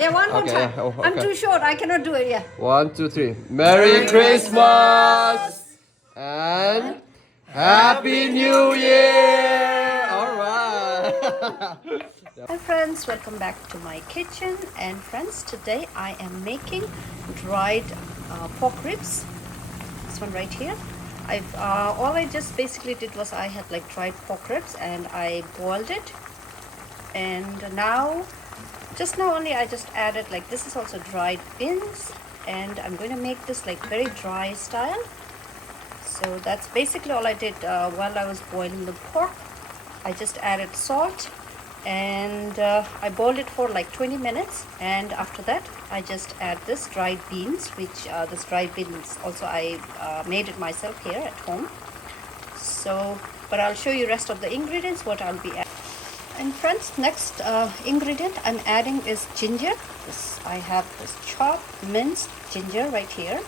Yeah, one more Okay, time. yeah. Oh, I'm okay. too short. I cannot do it. Yeah. 1, 2, 3. Merry Christmas and Happy New Year! All right. Hi friends, welcome back to my kitchen. And friends, today I am making dried pork ribs. This one right here. I've all I just basically did was I had like dried pork ribs and I boiled it. And now, just now only I just added, like, this is also dried beans, and I'm going to make this like very dry style. So that's basically all I did while I was boiling the pork. I just added salt and I boiled it for like 20 minutes, and after that I just add this dried beans, which this dried beans also I made it myself here at home. So, but I'll show you rest of the ingredients what I'll be adding. And friends, next ingredient I'm adding is ginger. I have this chopped minced ginger right here.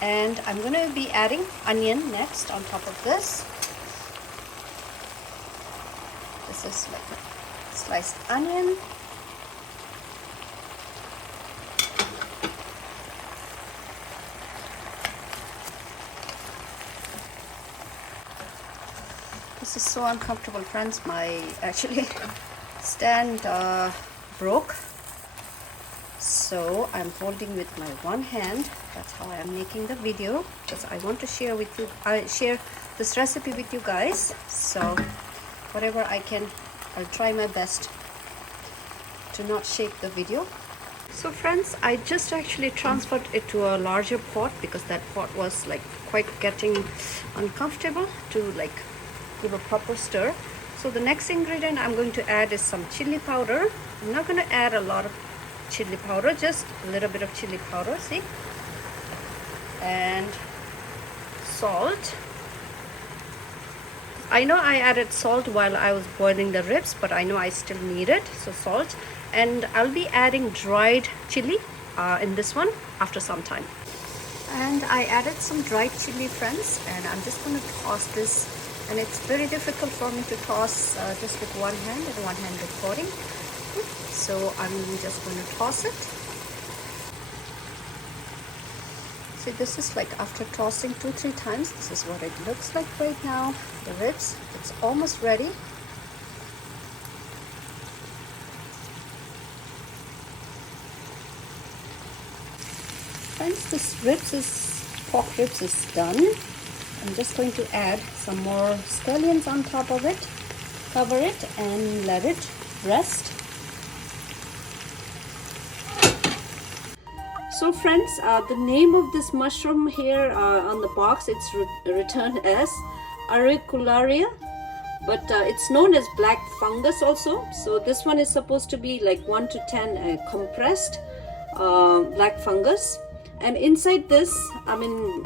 And I'm going to be adding onion next on top of this. This is like a sliced onion. This is so uncomfortable, friends. My actually stand broke. So I'm holding with my one hand. That's how I'm making the video, because I want to share with you, I share this recipe with you guys. So whatever I can, I'll try my best to not shake the video. So friends, I just actually transferred it to a larger pot because that pot was like quite getting uncomfortable to like give a proper stir. So the next ingredient I'm going to add is some chili powder. I'm not going to add a lot of chili powder, just a little bit of chili powder, see, and salt. I know I added salt while I was boiling the ribs, but I know I still need it, so salt. And I'll be adding dried chili in this one after some time. And I added some dried chili, friends, and I'm just going to toss this. And it's very difficult for me to toss just with one hand and one hand recording. So I'm just going to toss it. See, this is like after tossing 2-3 times, this is what it looks like right now. The ribs, it's almost ready. Friends, pork ribs is done. I'm just going to add some more scallions on top of it, cover it and let it rest. So friends, the name of this mushroom here on the box, it's returned as auricularia, but it's known as black fungus also. So this one is supposed to be like 1 to 10 compressed black fungus. And inside this, I mean,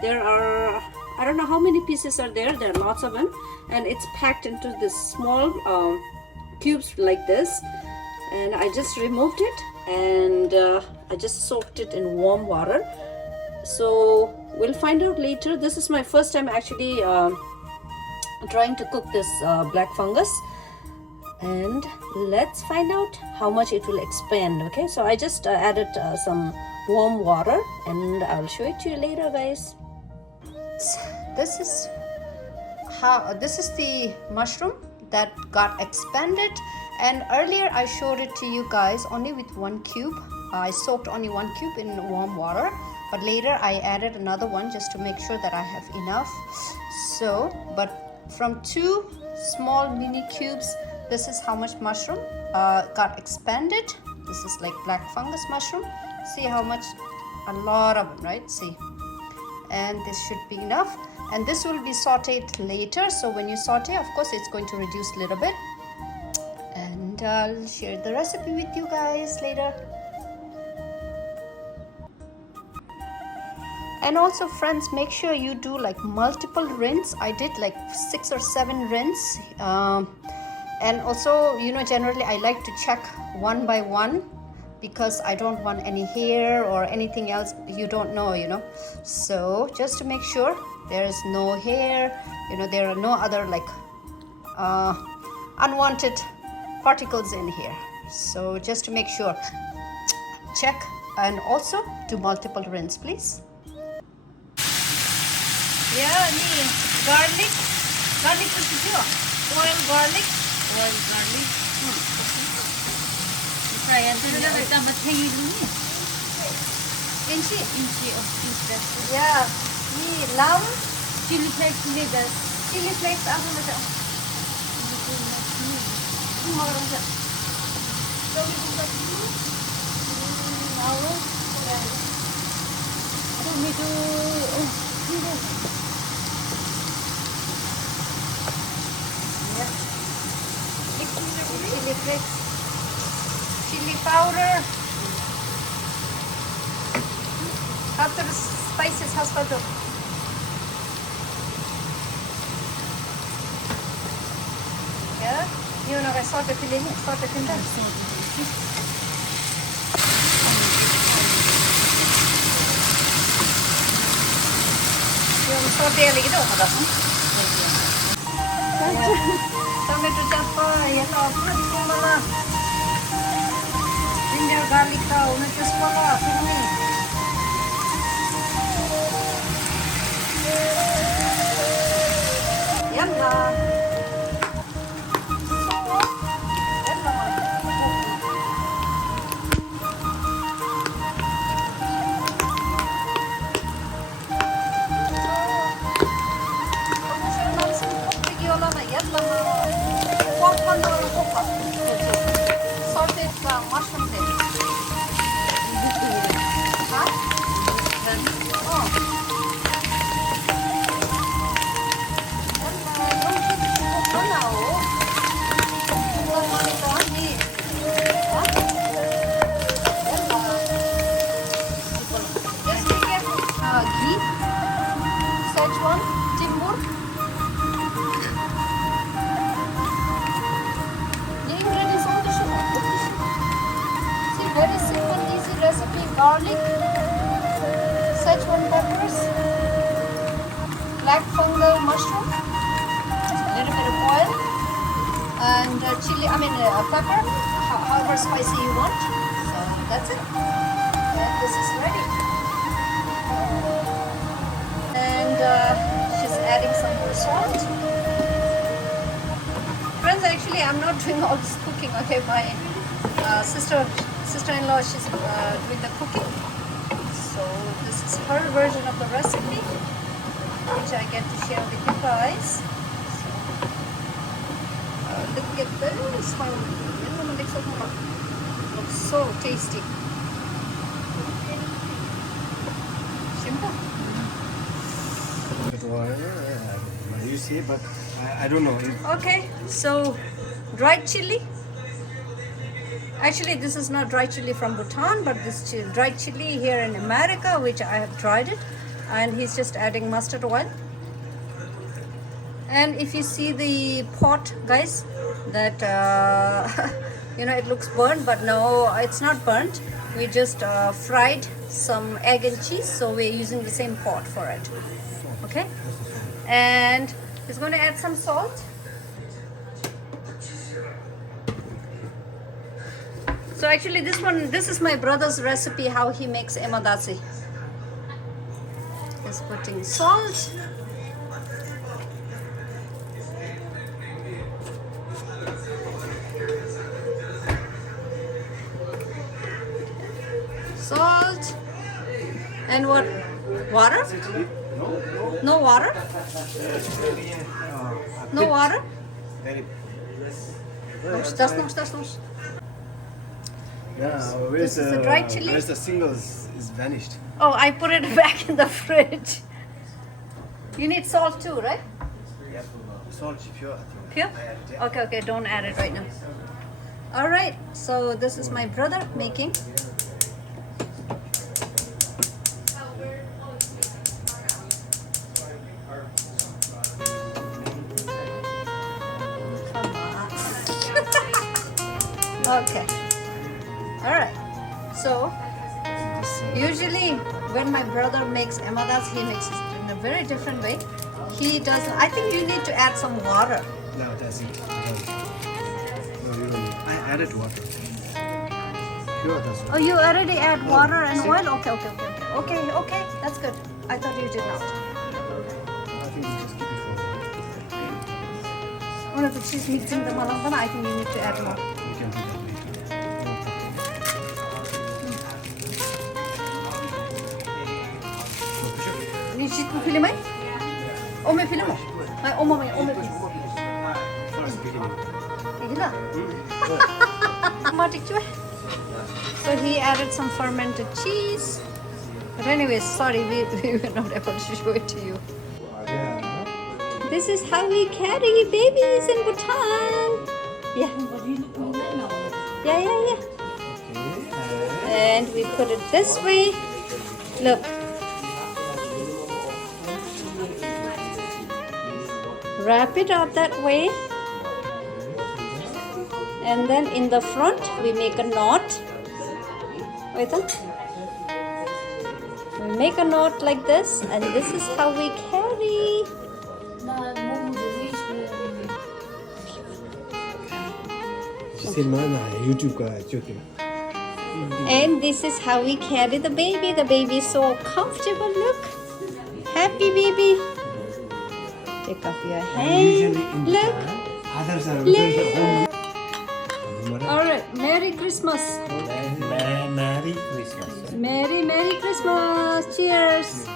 there are, I don't know how many pieces are there are lots of them, and it's packed into this small cubes like this. And I just removed it and I just soaked it in warm water. So we'll find out later. This is my first time actually trying to cook this black fungus, and let's find out how much it will expand. Okay, so I just added some warm water and I'll show it to you later, guys. This is the mushroom that got expanded, and earlier I showed it to you guys only with 1 cube. I soaked only 1 cube in warm water, but later I added another one just to make sure that I have enough. So, but from 2 small mini cubes, this is how much mushroom got expanded. This is like black fungus mushroom. See how much, a lot of them, right? See, and this should be enough. And this will be sauteed later, so when you saute, of course it's going to reduce a little bit, and I'll share the recipe with you guys later. And also friends, make sure you do like multiple rinse. I did like 6 or 7 rinse, and also, you know, generally I like to check one by one, because I don't want any hair or anything else you don't know, you know. So just to make sure there is no hair, you know, there are no other like unwanted particles in here. So just to make sure, check, and also do multiple rinse, please. Yeah, garlic position. Oil garlic. Inchi. Yeah. Lamb. Chili flakes. Aku macam. Chili flakes, chili powder. After the spices, hospital. Yeah, you know, I saw the feeling, saw the feeling. Yung saute lagi daw madas. Tomato chapa, yellow, pala. Ginger garlic daw, natas pala, firme. Yalla. Salted mushroom bit. Huh? Oh. Just be careful. Ghee, Szechuan, timbur. The ingredients on the sugar. See, very simple, easy recipe. Garlic, Szechuan peppers, black fungal mushroom, little bit of oil, and chili. Pepper. However spicy you want. So that's it. And this is ready. And she's adding some more salt. Friends, actually, I'm not doing all this cooking. Okay, my sister-in-law, she's doing the cooking. So this is her version of the recipe, which I get to share with you guys. So, look at this one. Looks so tasty. Simple. You see, but I don't know. Okay, so dried chili. Actually, this is not dried chili from Bhutan, but this dried chili here in America, which I have tried it. And he's just adding mustard oil. And if you see the pot, guys, that it looks burnt, but no, it's not burnt. We just fried some egg and cheese, so we're using the same pot for it. Okay, and he's going to add some salt. So actually, this is my brother's recipe, how he makes emadasi. He's putting salt. Salt. And what? Water? No water? No water? Das noch. Yeah, This is the dried chili. Where's the singles is vanished? Oh, I put it back in the fridge. You need salt too, right? Yeah, salt pure. Pure? Okay, don't add it right now. All right, so this is my brother making. Okay. All right. So usually when my brother makes emadas, he makes it in a very different way. He does. I think you need to add some water. No, that's it. No, you don't. I added water. Yeah, that's right. Oh, you already add water and oil? Okay. That's good. I thought you did not. I think we just keep it for Oh, no, but she's mixing the malangana. I think you need to add more. we can do that later. Ni chit mo film ay? O may film mo? Ay, o may film. First beginning. Gila. Matik chue. So he added some fermented cheese. But anyways, sorry, we were not able to show it to you. This is how we carry babies in Bhutan. Yeah. Yeah. And we put it this way. Look. Wrap it up that way. And then in the front, we make a knot. Wait. We make a knot like this, and this is how we carry. And this is how we carry the baby. The baby is so comfortable. Look. Happy baby. Take off your hand. Look. Others are Look. Alright. Merry Christmas. Merry Christmas. Merry Christmas. Cheers.